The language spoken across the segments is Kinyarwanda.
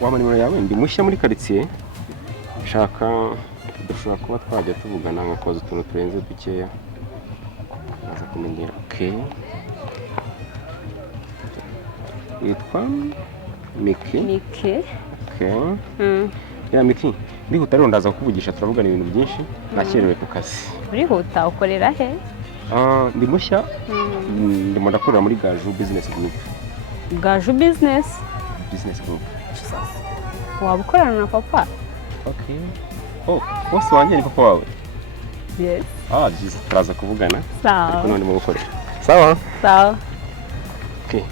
waba nimero yawe ndi mushya muri quartier shaka dushobora kuba twajya tuvugana ngakoza utuntu turenze dukeya naza kumenyera okay yitwa Miki okay ya Miki ndihuta rero ndaza kuvugisha turavugana ibintu byinshi nakerewe ku kazi urihuta ukorera he ndi mushya ndimo ndakorera muri Gaju Business Group Gaju Business Group waba ukorana na papa okay wose wanjye ni papa wawe yes byiza turaza kuvugana sawa ariko none mu gukorera sawa okay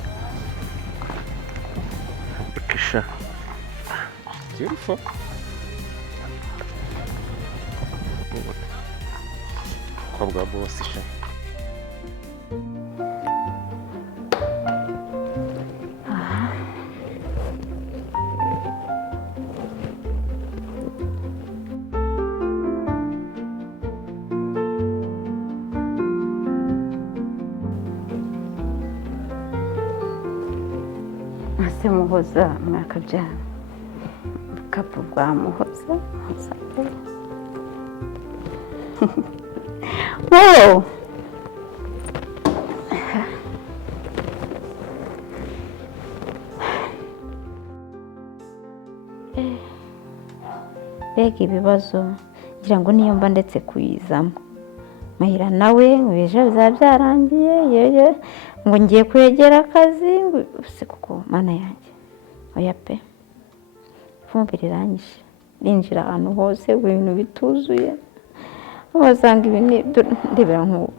kisha beautiful kwa boss sha Muhoza mwakabyara kapu bwa Muhoza oh bega ibibazo ngira ngo niyo mba ndetse kuyizamo Mahira nawe ngeje bizabyarangiye yeye ngo ngiye kwegera akazi se kuko mana yanjye oya pe fumbire iranyishe ninjira ahantu hose ibintu bituzuye abasanga ibintu ndebera nk'ubu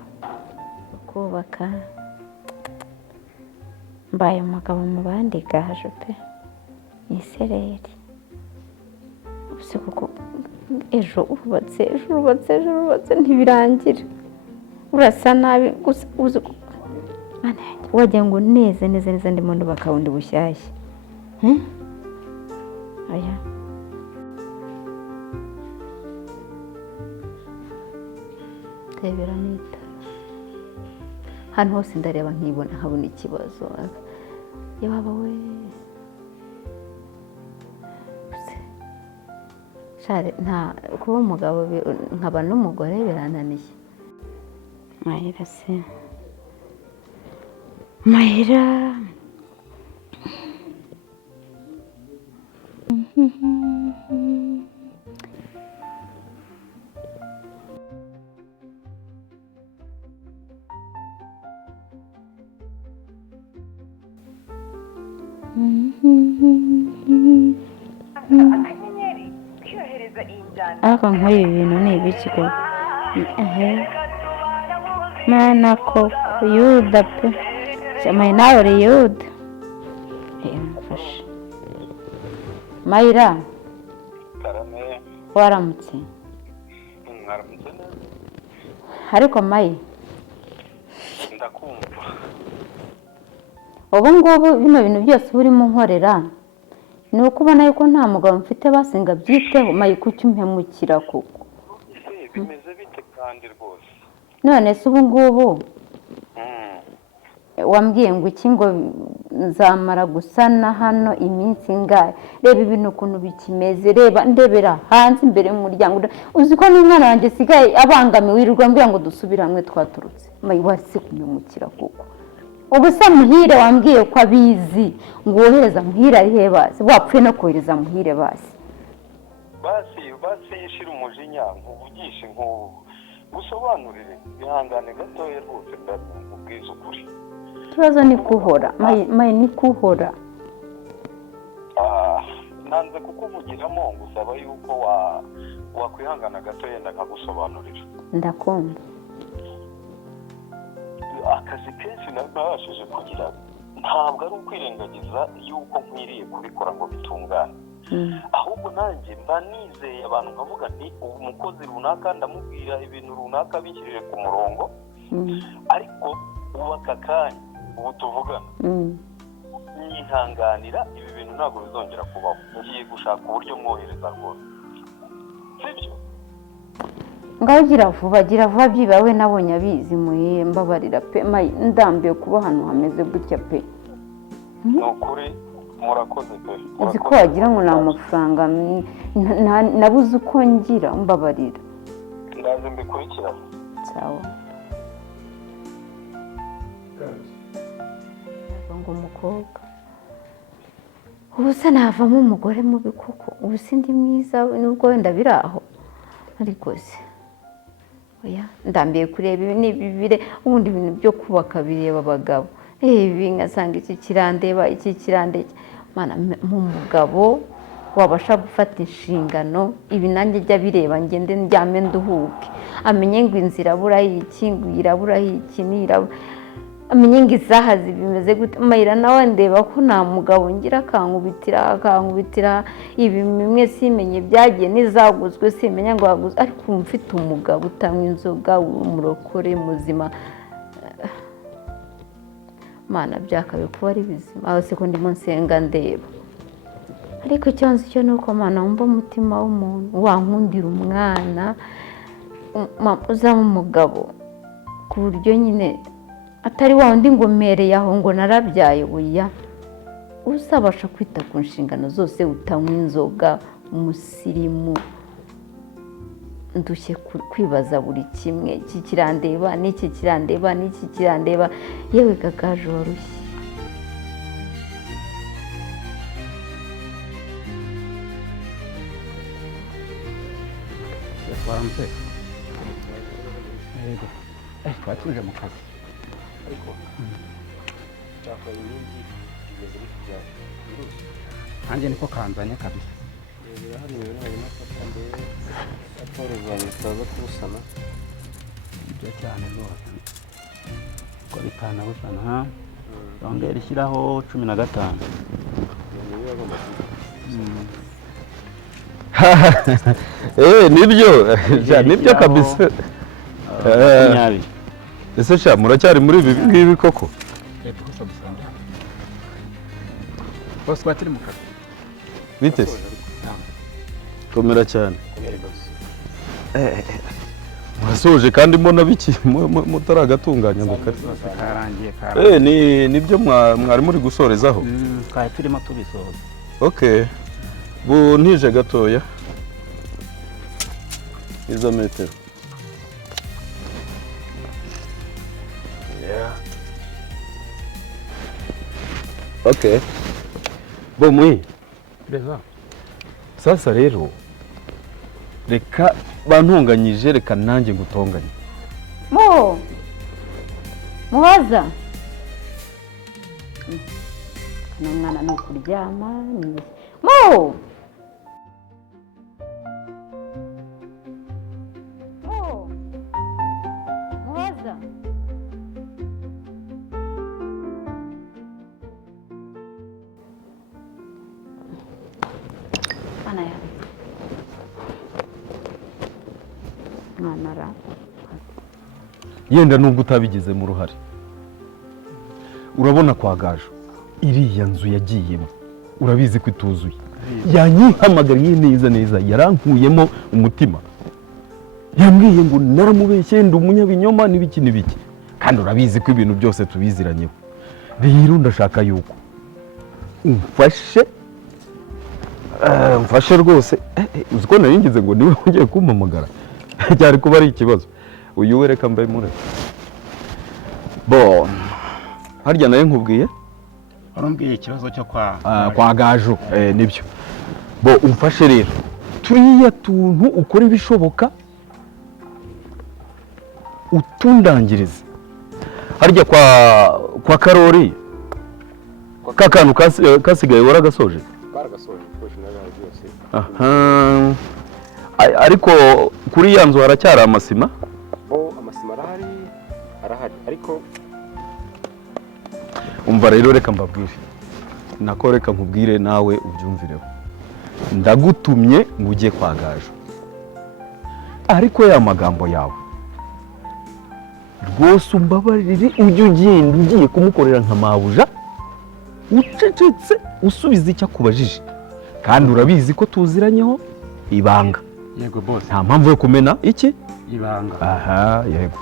kubaka mbaye umugabo mu bandi Gaju pe isereri se kuko ejo urubatse ntibirangira urasa nabi gusa wagira ngo neza ndimo ndubaka bundi bushyashya aya rebera nita hano hose ndareba nkibona nkabona ikibazo yaba we share nta kuba umugabo nkaba n'umugore birananiye Mahira se Mahira ariko nk'ibi bintu ni ibiki ko mana ko yuda pe cyamaye nawe uri yuda mfashe Mahira waramutse ariko Mayi ndakumva ubu ngubu bino bintu byose urimo nkorera ni uko ubona yuko nta mugabo mfite basenga byiteho Mayi kuki umpemukira kuko bimeze bite kandi rwose none se ubu ngubu wambwiye ngo iki ngo nzamara gusana hano iminsi ngahe reba ibintu ukuntu bikimeze reba ndebera hanze imbere mu muryango uzi ko n'umwana wanjye sigaye abangamiwe wirirwa mbwira ngo dusubire hamwe twaturutse Mayi wasi kumpemukira kuko ubu se Muhire wambwiye ko abizi ngo wohereza Muhire ari he basi wapfuye no kohereza Muhire basi yishira umujinya nkuvugishe gusobanurire bihangane gatoya rwose ndabubwiza ukuri ikibazo ni kuhora Mayi ni kuhora nanze kukuvugiramo ngusaba yuko wakwihangana gatoya ndakagusobanurira ndakumva akazi kenshi nabashije kugira ntabwo ari ukwirengagiza yuko nkwiriye kubikora ngo bitungane ahubwo nanjye mba nizeye abantu nkavuga nti umukozi runaka ndamubwira ibintu runaka bishyirije ku murongo ariko ubu aka kanya ubu tuvugana nyihanganira ibi bintu ntabwo bizongera kubaho ngiye gushaka uburyo mwohereza rwose sibyo ngaho gira vuba byiba we nabonye abizi Muhire mbabarira pe Mayi ndambiye kuba hano hameze gutya pe ni ukuri murakoze pe. uzi ko wagira ngo nta mafaranga nabuze uko ngira mbabarira. Ndaje mbikurikirana. Sawa. ngo umukobwa ubu se navamo umugore mubi kuko ubu si ndi mwiza nubwo wenda biri aho ariko se oya ndambiye kureba ibi n'ibibire ubundi ibintu byo kubaka bireba abagabo ibi ngasanga iki kirandeba iki kirandeke mana nk'umugabo wabasha gufata inshingano ibi nanjye jya bireba ngende ndyame nduhuke amenye ngo inzira burayi iki ngo iraburayi iki nirabura amenye ngo isaha zibimeze gute mayira nawe ndeba ko nta mugabo ngira akankubitira ibi bimwe simenye byagiye n'izaguzwe simenya ngo waguzwe ariko mfite umugabo utanywa inzoga umurokore muzima mana byakabe kuba ari bizima aho se ko ndimo nsenga ndeba ariko icyanzu cyo nuko mana wumva umutima w'umuntu wankundira umwana uzamo umugabo ku buryo nyine atari wa undi ngo mereye aho ngo narabyaye oya uzabasha kwita ku nshingano zose utanywa inzoga umusirimu ndushye kwibaza buri kimwe iki kirandeba n'iki kirandeba n'iki kirandeba yewe gagaje warushye twaramutse yego twatuje mu kazi ariko cyakora inkingi igeze kujya nanjye niko kanzanye kabisa rero hari ibintu harimo papa mbere raporo zanjye zitaza kuwusana ibyo cyane rwose uko bitana busana yongera ishyiraho 15 nibyo kabisa ese sha muracyari muri ibi ngibi koko bose batiri mu kazi bitese komera cyane mwasoje kandi mbona biki mutaragatunganya ngo karangiye nibyo mwari muri gusorezaho twari turimo tubisoza okay bu ntije gatoya izo metero okay bo mwi reza sasa rero reka bantunganyije reka nanjye ngutonganye muhoza kana mwana no kuryama ni muhoza ana ya mwanara yenda nubwo utabigizemo uruhare urabona kwa gajo iriya nzu yagiyemo urabizi ko ituzuye yanyihamagariye neza yarankuyemo umutima yambwiye ngo naramubeshye ndi umunyabinyoma n'ibiki kandi urabizi ko ibintu byose tubiziranyeho rero ndashaka yuko umfashe rwose uzi ko naringize ngo niwe ugiye kumpamagara cyari kuba ari ikibazo uyu we reka mbaye mure bo harya nayo nkubwiye warambwiye ikibazo cyo kwa gajo nibyo bo umfashe rero turiya tuntu ukora ibishoboka utundangirize harya kwa karori kakantu kasigaye waragasoje baragasoje koje n'abantu byose aha ariko kuri ya nzu haracyari amasima amasima arahari ariko umva rero reka mbabwire nako reka nkubwire nawe ubyumvireho ndagutumye ngo ujye kwa gajo ariko ya magambo yawe rwose umbabarire ujye ugenda ugiye kumukorera nka mabuja ucecetse usubiza icyo akubajije kandi urabizi ko tuziranyeho ibanga yego boss nta mpamvu yo kumena iki ibanga aha yego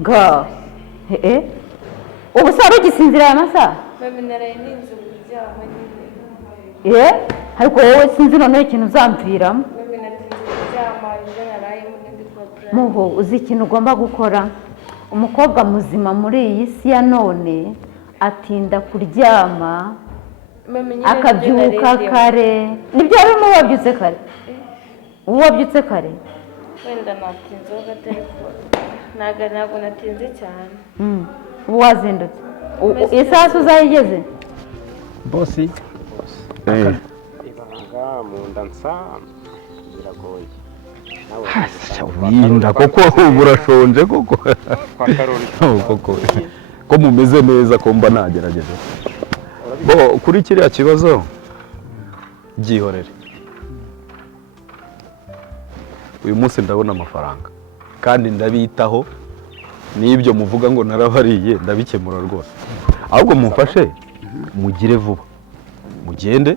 Nga ubu se wari ugisinzira aya masaha? Ariko wowe sinzi noneho ikintu uzamviramo. Muho uzi ikintu ugomba gukora? Umukobwa muzima muri iyi si ya none atinda kuryama akabyuka kare. Nibyo barimo wabyutse kare? Wabyutse kare? Wenda natinzeho agatelefone. Ntabwo natinze cyane. Wazindutse? Isaha uzayigeze? Bosi. Ibanga mu nda nsa biragoye. Winda koko urashonje koko. Kwa Karoli. Koko. Ko mumeze neza ko mba nagerageje. Bo kuri kiriya kibazo gihorere. Uyu munsi ndabona amafaranga kandi ndabitaho n'ibyo muvuga ngo narabariye ndabikemura rwose. Ahubwo mumfashe mugire vuba. Mugende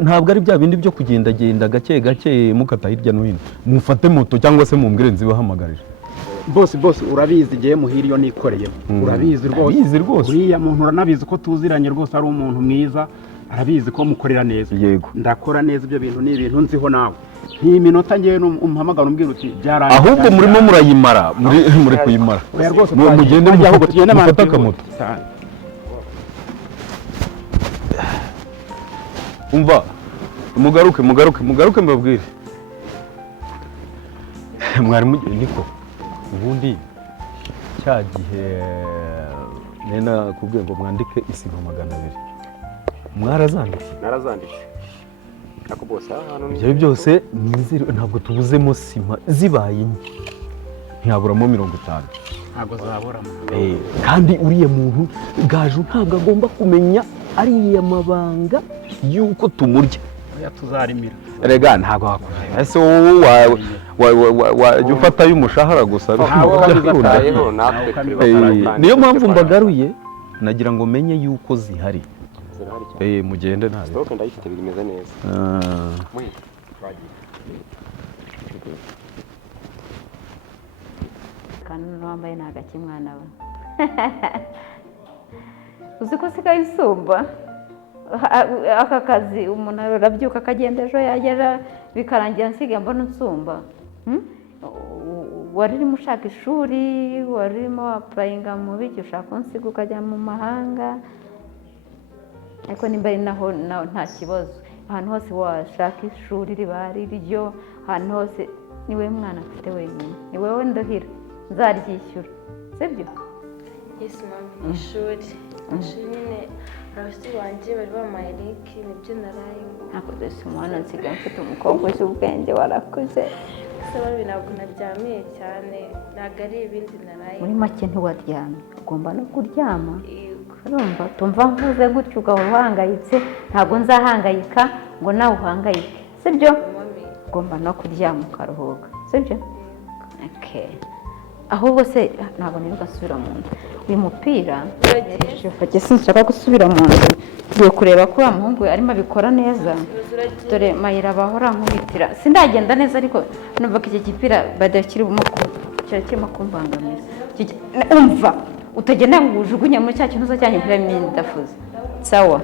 ntabwo ari bya bindi byo kugenda gake gake mukata hirya no hino. Mufate moto cyangwa se mumbwire nzibahamagarira. Bosi urabizi igihe muhiriyo nikoreye. Urabizi rwose. Uriya muntu uranabizi ko tuziranye rwose ari umuntu mwiza. Arabizi ko mukorera neza. Yego. Ndakora neza ibyo bintu ni ibintu nziho nawe. Nti minota ngiye umpamagara umbwira uti byaranye. Ahubwo murimo murayimara, muri kuyimara. Mugende mufate akamoto. Umva mugaruke mbabwire. Mwarimu niko ubundi cya gihe nena kubwiye ngo mwandike isibo 200. Narazanditse. Ako bose hano ibyo byose ntabwo tubuzemo sima zibaye ntiyaburamo 50. Ntabwo zaburamo. Kandi uriya muntu Gaju ntabwo agomba kumenya ariya mabanga yuko tumurya. Oya tuzarimira. Rega ntabwo wakureba. Ese wajya ufatayo umushahara gusa. Niyo mpamvu mbagaruye nagira ngo menye yuko zihari. Mugende ntabe. Stoke ndayifite bimeze neza. Kanuni wambaye nagaki mwana we. Uzi ko sigaye isumba aka kazi umuntu arabyuka akagenda ejo yagera bikarangira nsigaye mbona nsumba. Wari urimo ushaka ishuri, wari urimo apurayinga mu biki ushaka unsiga ukajya mu mahanga. Ariko nimba ari naho nta kibazo. Ahantu hose washaka ishuri riba riryo, ahantu hose niwe mwana afite wenyine. Ni wowe ndohira nzaryishyura. Sibyo? Yes mama, ishuri nyine abashyitsi banjye bari bamaye link nibyo narayemo. Ntabwo dose umwana nsigaye mfite umukobwa uzi ubwenge warakuze. Sababi ntabwo naryamiye cyane, ntabwo ari ibindi naraye. Muri make ntiwaryamye, ugomba no kuryama. Urumva tumva mvuze gutyo ugahora uhangayitse, ntabwo nzahangayika ngo nawe uhangayike. Sibyo? Ugomba no kuryama ukaruhuka. Sibyo? Okay. Ahubwo se ntabwo niba ugasubira mu nzu. Uyu mupira uragiye sinshaka gusubira mu nzu. Ngiye kureba ko wa muhungu arimo abikora neza. Dore Mayira bahora nkubitira. Sindagenda neza ariko numva ko iki gipira badakiri kirimo kumbangamiza. Umva utagenda ngo ujugunye muri cya kintu cyanyu pyramid ndafuza. Sawa.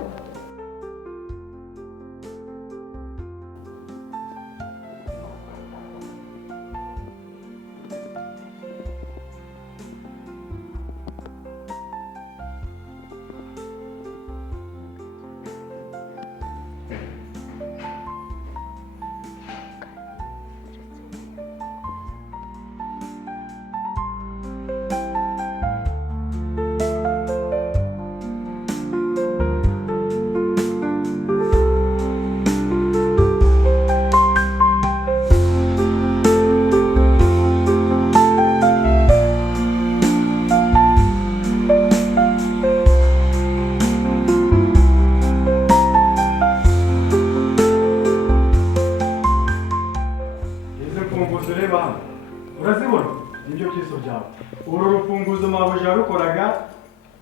Uru rufunguzo mabuja yarukoraga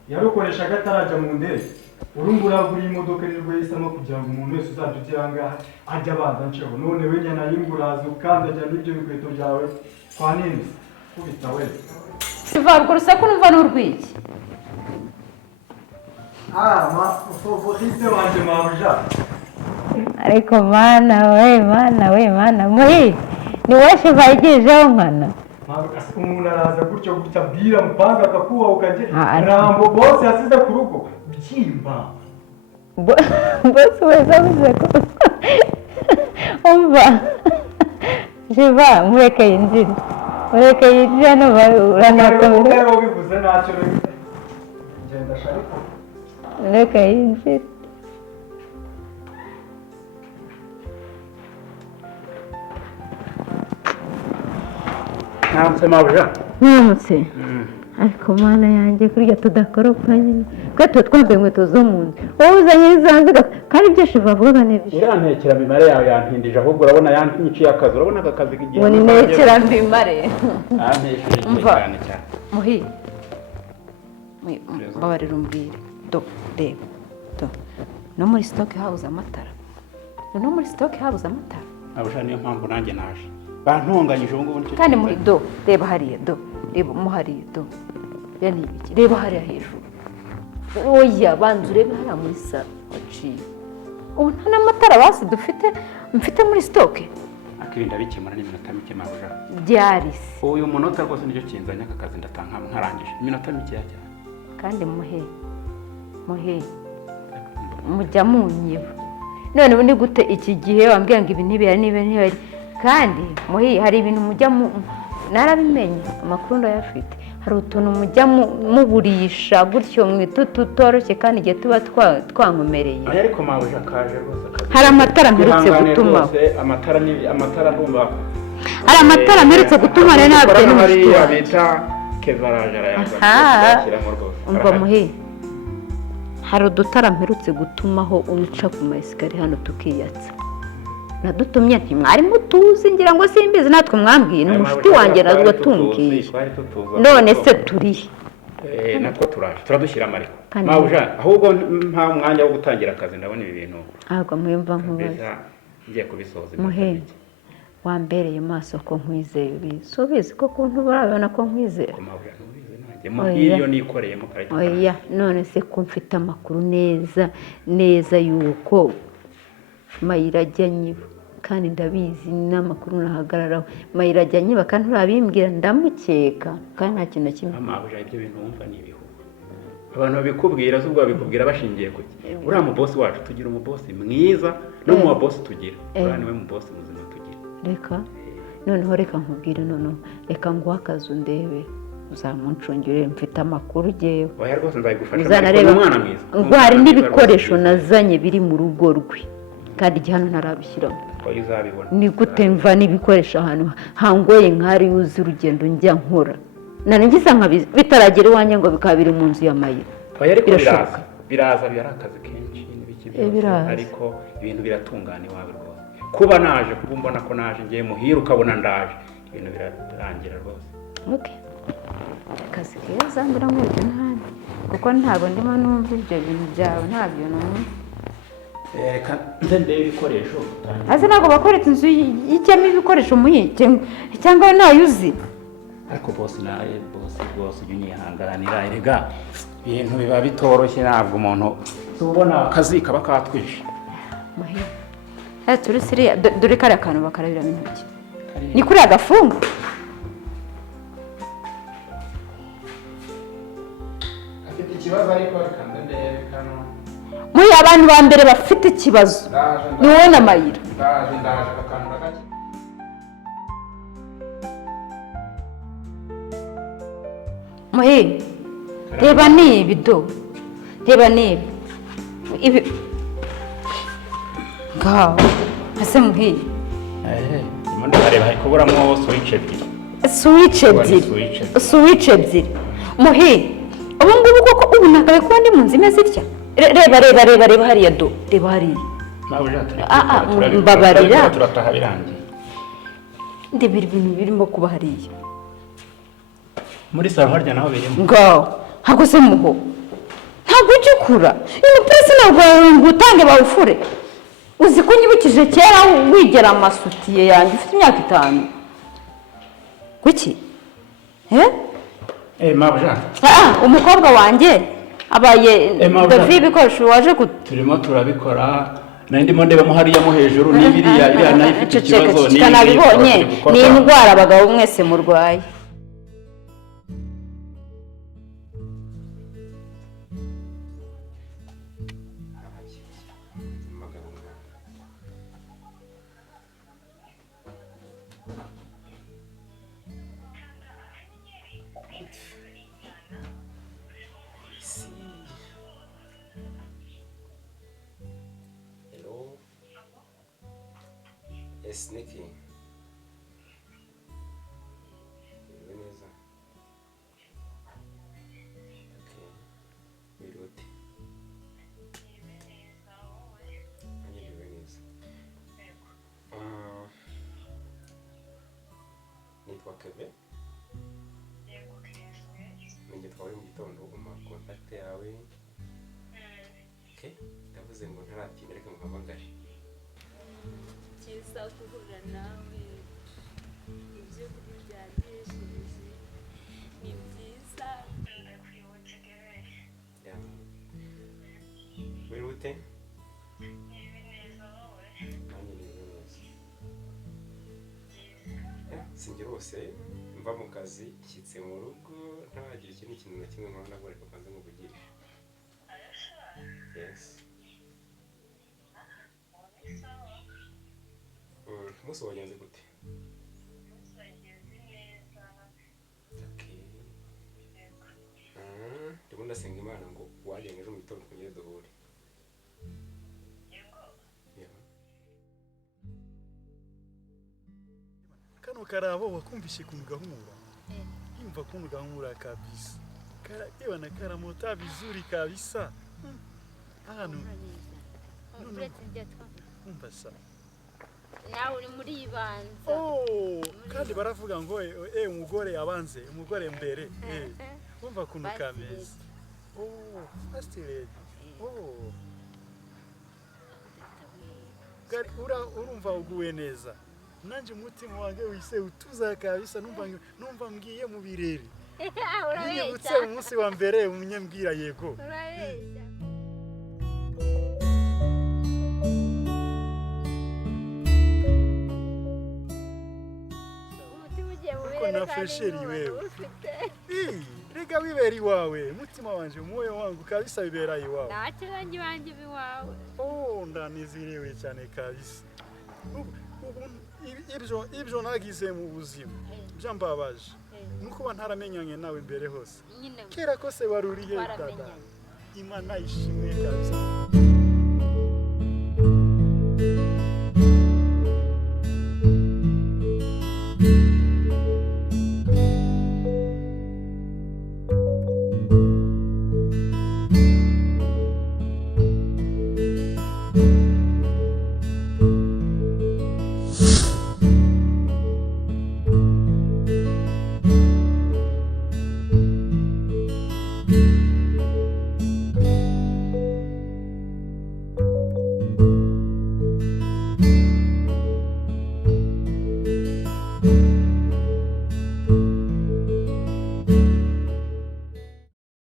yarukoreshaga atarajya mu ndege urungura buri imodoka rero yisamo kugira ngo umuntu wese uzadutse ahangaha ajya abanza nceho none we nyana yinguraza ukandagira n'ibyo bikweto byawe kwa nini kubita we Siva urwo rusaku numva n'urwiki ufite wanjye mabuja ariko mana muhi ni wowe Siva yigijeho nkana umuntu araza gutyo gutya abwira mupanga akakuba ukajya rambo bose yasize ku rugo byimba bose wese avuze ko umva Siva mureke yinjire hano uranakomera rero bivuze ntacyo ngenda shariko mureke yinjire Namutse mabuja. Namutse. Ariko mana yanjye kurya tudakoropa nyine. Twe twambaye inkweto zo mu nzu. Wowe uzanye izanziga kandi ibyo Siva avuga n'ibyo. Irantekera mimare yawe yantindije ahubwo urabona yanyiciye akazi urabona akazi k'igihe. Ngo ninekera mimare. Anteshije cyane cyane. Muhi. Babarira umbwire. Reba. No muri stock habuze amatara. No muri stock habuze amatara. Abusha niyo mpamvu nanjye naje. Bantonganyije ubu ngubu nicyo. Kandi muri reba hariya reba muhariye yani ibiki reba hariya hejuru. Oya banzu reba hariya muri salo waciye. Ubu nta n'amatara basi mfite muri stock. Akirinda bikemura n'iminota mike mabuja. Byarisi. Uyu munota rwose nicyo kinzanya aka kazi ndatanga nkarangije. Iminota mike yajya. Kandi muhe mujya munyiba. None ubu ni gute iki gihe wambwira ngo ibi ntibiri kandi muhi hari ibintu mujya narabimenye amakuru ndayafite hari utuntu mujya muburisha gutyo mwitutoroshye kandi igihe tuba twankomereye ariko mabuja kaje rwose akazi hari amatara mperutse gutuma amatara ndumva hari amatara mperutse gutuma rero nabyo n'umushiti wawe bita kevarajara yazakiramo rwose umva muhi hari udutara mperutse gutumaho uca ku mayesikari hano tukiyatsa nadutumye ntimwari mutuzi ngira ngo simbizi natwe mwambwiye ni umushiti wanjye nazwe tumbwiye none se turi natwo turadushyira amariko mabuja ahubwo nta mwanya wo gutangira akazi ndabona ibi bintu ahubwo mwumva nkubaza ngiye kubisoza muhe wambereye maso ko nkwizeye ubizi ko kuntu barabona ko nkwizeye iyo nikoreyemo oya none se ko mfite amakuru neza yuko Mayira ajya nyiba kandi ndabizi n'amakuru nahagararaho Mayira ajya nyiba kandi urabimbwira ndamukeka kandi nta kintu kimwe mabuja ibyo bintu wumva ni ibihu abantu babikubwira zubwo babikubwira bashingiye kuki uriya mu boss wacu tugira umu boss mwiza no mu boss tugira uriya niwe mu boss muzima tugira reka noneho reka nkubwire noneho reka nguha akazi ndebe uzamuncungire mfite amakuru ugeyeho oya rwose nzayigufasha ariko umwana mwiza ngo hari n'ibikoresho nazanye biri mu rugo rwe kandi igihano ntarabishyiramo oya uzabibona ni gute mva n'ibikoresho ahantu hangoye nk'ari uzi urugendo njya nkora ngize nkabizi bitaragera iwanjye ngo bikaba biri mu nzu ya Mayira oya ariko biraza biri akazi kenshi n'ibiki byose ariko ibintu biratungana iwawe rwose kuba naje kuba mbona ko naje ngiye muhira ukabona ndaje ibintu birarangira rwose okay akazi keza mbiramwereka n'ahandi kuko ntabwo ndimo numva ibyo bintu byawe ntabyo numva reka nze ndebe ibikoresho hasi ntabwo bakoretse inzu y'icamo ibikoresho muhike cyangwa nayo uzi ariko bose rwose ujya unyihanganira erega ibintu biba bitoroshye ntabwo umuntu ubona akazi kaba katwishe muhire turi siriya dore kariya kantu bakarabiramo intoki ni kuri agafunga afite ikibazo ariko reka ndebe kano muri abantu ba mbere bafite ikibazo ni wowe na Mayira ndaje akantu gake muhe reba nibi reba nibi ibi ngaho ase muhe ndimo ndareba ariko buramo switch ebyiri muhe ubu ngubu koko ubu nakabe kuba ndi mu nzu imeze itya reba hariya reba hariya mbabarira turataha birangiye ndebera ibintu birimo kuba hariya muri salo harya naho birimo ngaho hakoze muho nta ntabwo ujya ukura uyu mupira sinabwo ngo utange bawufure uzi ko unyibukije kera wigera amasutiye yanjye ufite imyaka 5 kuki mabuja umukobwa wanjye abaye David ibikoresho waje turimo turabikora ndimo ndebamo hariya mo hejuru n'ibiriya iriya nayo ifite ikibazo nabibonye ni indwara abagabo mwese murwaye Nikki. Veneza. Okay. Wirote. Ani Veneza. Nitwa Keve. Ninge twawe mu gitondo uma contact yawe. Okay. Ndavuze ngo ntaratinda reka muhamagare. Cyiza guhura nawe ibyo byagishije ni byiza wirute nanjye ni neza sinjye rwose mva mu kazi nshyitse mu rugo ntaragira ikindi kintu na kimwe nkora nabwo reka mbanze muvugishe yes umunsi wagenze gute ndimo ndasenga imana ngo wagenge ejo mu gitondo twongere duhure kano karabo wakumvishe kuntu gahumura yumva kuntu gahumura kabisa karakiwa karamota vizuri kabisa hano umbasa nawe uri muri ibanza kandi baravuga ngo umugore abanze umugore mbere umva kuntu kameze first lady gari urumva uguwe neza nanje umutima wanjye wise utuza kabisa numva mbwiye mu birere niye gutse umunsi wa mbere umunyembwira yego na fresheri wewe rega wibera iwawe mutima wanje moyo wangu kabisa bibera iwawe nakirangi banje biwawe ndaniziriwe cyane kabisa ibyo nagize mu buzima byambabaje nuko ntaramenyanye nawe mbere hose kera kose waruriye dada imana ishimwe kabisa